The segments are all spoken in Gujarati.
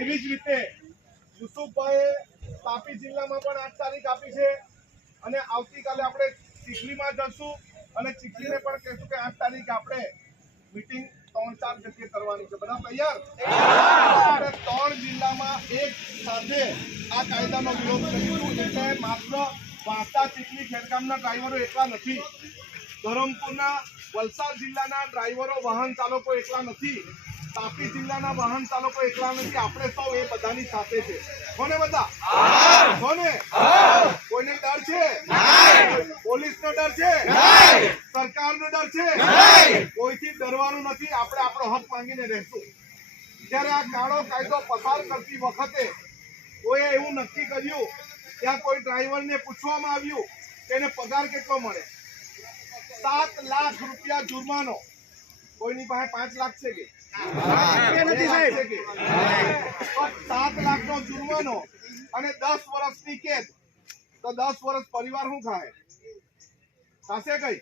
એવી જ રીતે યુસુફભાઈએ તાપી જિલ્લામાં પણ 8 તારીખ આપી છે અને આવતીકાલે આપણે ચીખલીમાં જશું અને ચીખલીને પણ કહેશું કે 8 તારીખે આપણે મીટિંગ 3-4 જગ્યાએ કરવાની છે. બધા તૈયાર? આપણે 3 જિલ્લામાં એક સાથે આ કાયદાનો વિરોધ કરીશું. એટલે માત્ર વાંસદા, ચીખલી, ખેરગામના ડ્રાઈવરો એકલા નથી, ધરમપુરના, વલસાડ જિલ્લાના ડ્રાઈવરો, વાહન ચાલકો એકલા નથી, તાપી જિલ્લાના વાહન ચાલકો એકલા નથી. આપણે સૌ એ બધાની સાથે છે. કોને બધા? કોને? કોઈને ડર છે? પોલીસનો ડર છે? સરકારનો ડર છે? કોઈથી ડરવાનું નથી. આપણે આપણો હક માંગીને રહેશું. જ્યારે આ કાળો કાયદો પસાર કરતી વખતે કોઈએ એવું નક્કી કર્યું, ત્યાં કોઈ ડ્રાઈવરને પૂછવામાં આવ્યું કે એને પગાર કેટલો મળે. 7 લાખ રૂપિયા જુર્માનો. કોઈની પાસે 5 લાખ છે કે 7 લાખનો જુર્માનો અને 10 વર્ષની કેદ. તો 10 વર્ષ પરિવાર શું ખાય? થશે કઈ?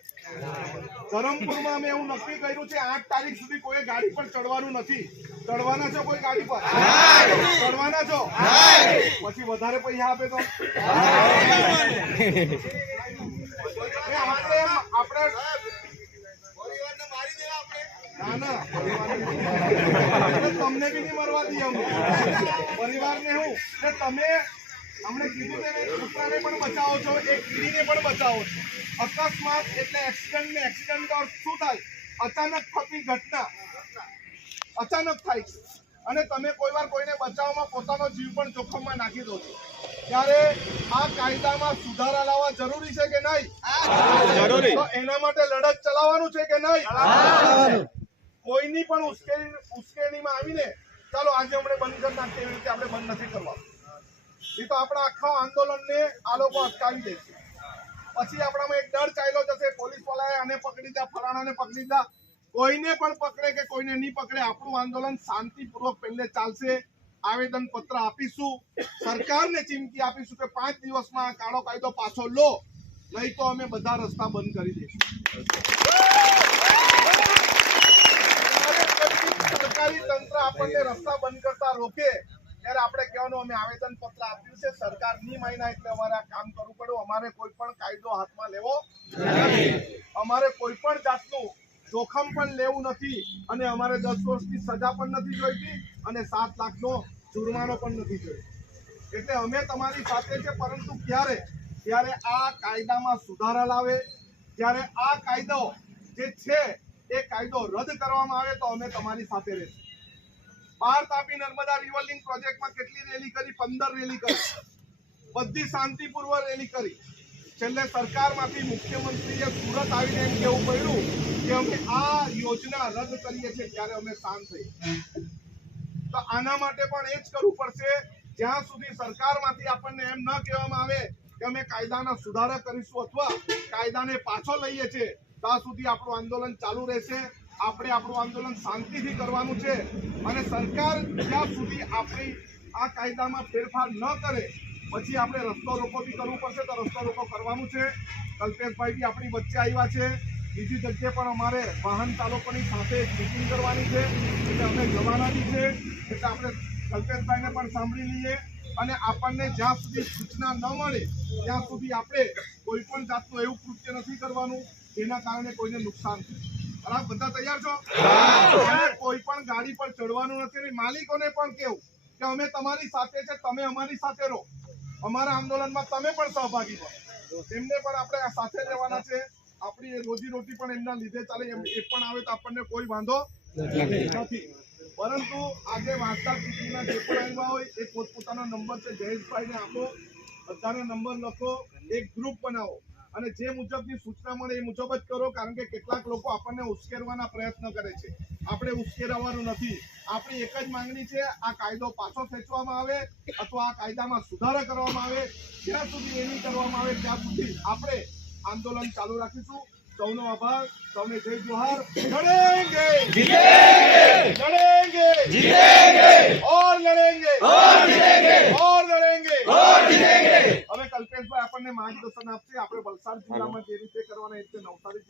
ધરમપુરમાં અમે એવું નક્કી કર્યું છે 8 તારીખ સુધી કોઈ ગાડી પર ચડવાનું નથી. ચડવાના છો કોઈ ગાડી પર? ચડવાના છો? પછી વધારે પૈસા આપે તો આપણે તમને બી નહીં મરવા દઈએ અમે. પરિવારને હું કે તમે અમને કીધું તેને કૂતરાને પણ બચાવો છો, એક કીડીને પણ બચાવો છો. અકસ્માત એટલે એક્સિડન્ટ શું થાય? અચાનક થતી ઘટના અચાનક થાય છે અને તમે કોઈ વાર કોઈને બચાવવામાં પોતાનો જીવ પણ જોખમમાં નાખી દો છો. ત્યારે આ કાયદામાં સુધારા લાવવા જરૂરી છે કે નહીં? તો એના માટે લડત ચલાવવાનું છે કે નહીં? કોઈની પણ ઉશ્કેરણીમાં આવીને ચાલો આજે આપણે બંધ કરી નાખીએ એવી રીતે આપણે બંધ નથી કરવાનું. એ તો આપણા આખા આંદોલનને આ લોકો અટકાવી દે છે. પછી આપણામાં એક ડર ચાલ્યો જશે, પોલીસ વાળાએ આને પકડી દા, ફલાણાને પકડી દા. કોઈને પણ પકડે કે કોઈને નહીં પકડે, આપણું આંદોલન શાંતિપૂર્વક પહેલે ચાલશે. આવેદન પત્ર આપીશું, સરકારને ચીમકી આપીશું કે 5 દિવસમાં આ કાળો કાયદો પાછો લો, નહીં તો અમે બધા રસ્તા બંધ કરી દઈશું. સરકારી તંત્ર આપણને રસ્તા બંધ કરતા રોકે ત્યારે આપણે કહેવાનું અમે આવેદન પત્ર આપ્યું છે, સરકાર નહીં માન્યા એટલે અમારે આ કામ કરવું પડ્યું. અમારે કોઈ પણ કાયદો હાથમાં લેવો નથી, અમારે કોઈ પણ જાતનું જોખમ પણ લેવું નથી અને અમારે 10 વર્ષની સજા પણ નથી જોઈતી અને 7 લાખનો જુર્માનો પણ નથી જોઈતો. એટલે અમે તમારી સાથે છે, પરંતુ જ્યારે આ કાયદામાં સુધારા લાવે, જ્યારે આ કાયદો જે છે એ કાયદો રદ કરવામાં આવે તો અમે તમારી સાથે રહેશું. 12 તાપી નર્મદા રિવર લિંક પ્રોજેક્ટમાં કેટલી રેલી કરી? 15 રેલી કરી. બધી શાંતિપૂર્વક રેલી કરી. છેલ્લે સરકારમાંથી મુખ્યમંત્રીએ સુરત આવીને એમ કહેવું પડ્યું કે અમે આ યોજના રદ કરીએ છીએ, ત્યારે અમે શાંત થઈ. તો આના માટે પણ એ જ કરવું પડશે. જ્યાં સુધી સરકારમાંથી આપણને એમ ન કહેવામાં આવે કે અમે કાયદાના સુધારા કરીશું અથવા કાયદાને પાછો લઈએ છીએ, ત્યાં સુધી આપણું આંદોલન ચાલુ રહેશે. આપણે આપણું આંદોલન શાંતિથી કરવાનું છે અને સરકાર જ્યાં સુધી આપણી આ કાયદામાં ફેરફાર ન કરે પછી આપણે રસ્તો રોકો બી કરવું પડશે તો રસ્તો રોકો કરવાનું છે. કલ્પેશભાઈ બી આપણી વચ્ચે આવ્યા છે. બીજી જગ્યાએ પણ અમારે વાહન ચાલકોની સાથે મીટિંગ કરવાની છે એટલે અમે જવાના બી છે. એટલે આપણે કલ્પેશભાઈને પણ સાંભળી લઈએ અને આપણને જ્યાં સુધી સૂચના ન મળે ત્યાં સુધી આપણે કોઈ પણ જાતનું એવું કૃત્ય નથી કરવાનું જેના કારણે કોઈને નુકસાન થાય. બરાબર? બધા તૈયાર છો? કોઈ પણ ગાડી પર ચડવાનું નથી. માલિકોને પણ કેવું કે અમે તમારી સાથે છે, તમે અમારી સાથે રહો, અમારા આંદોલનમાં તમે પણ સહભાગી બનો. તેમને પણ આપણે આ સાથે રહેવાના છે. આપણી રોજીરોટી પણ એમના લીધે ચાલે, એ પણ આવે તો આપણને કોઈ વાંધો નથી. પરંતુ આજે વાંસદા ચીખલીના જે પણ આવ્યા હોય એ પોતપોતાનો નંબર છે, જયેશભાઈને આપો, બધાનો નંબર લખો, એક ગ્રુપ બનાવો અને જે મુજબની સૂચના મળે એ મુજબ જ કરો. કારણ કે કેટલાક લોકો આપણને ઉશ્કેરવાના પ્રયત્ન કરે છે. આપણે ઉશ્કેરવાનું નથી. આપણી એક જ માંગણી છે, આ કાયદો પાછો ખેંચવામાં આવે અથવા આ કાયદામાં સુધારા કરવામાં આવે. જ્યાં સુધી એ નહીં કરવામાં આવે ત્યાં સુધી આપણે આંદોલન ચાલુ રાખીશું. સૌનો આભાર. સૌને જય જોહાર. લડેંગે લડેંगे जीतेंगे और लड़ेंगे और जीतेंगे और लड़ेंगे और जीतेंगे. હવે કલ્પેશભાઈ આપણને માર્ગદર્શન આપશે. આપણે વલસાડ જિલ્લામાં જે રીતે કરવાના એ રીતે નવસારી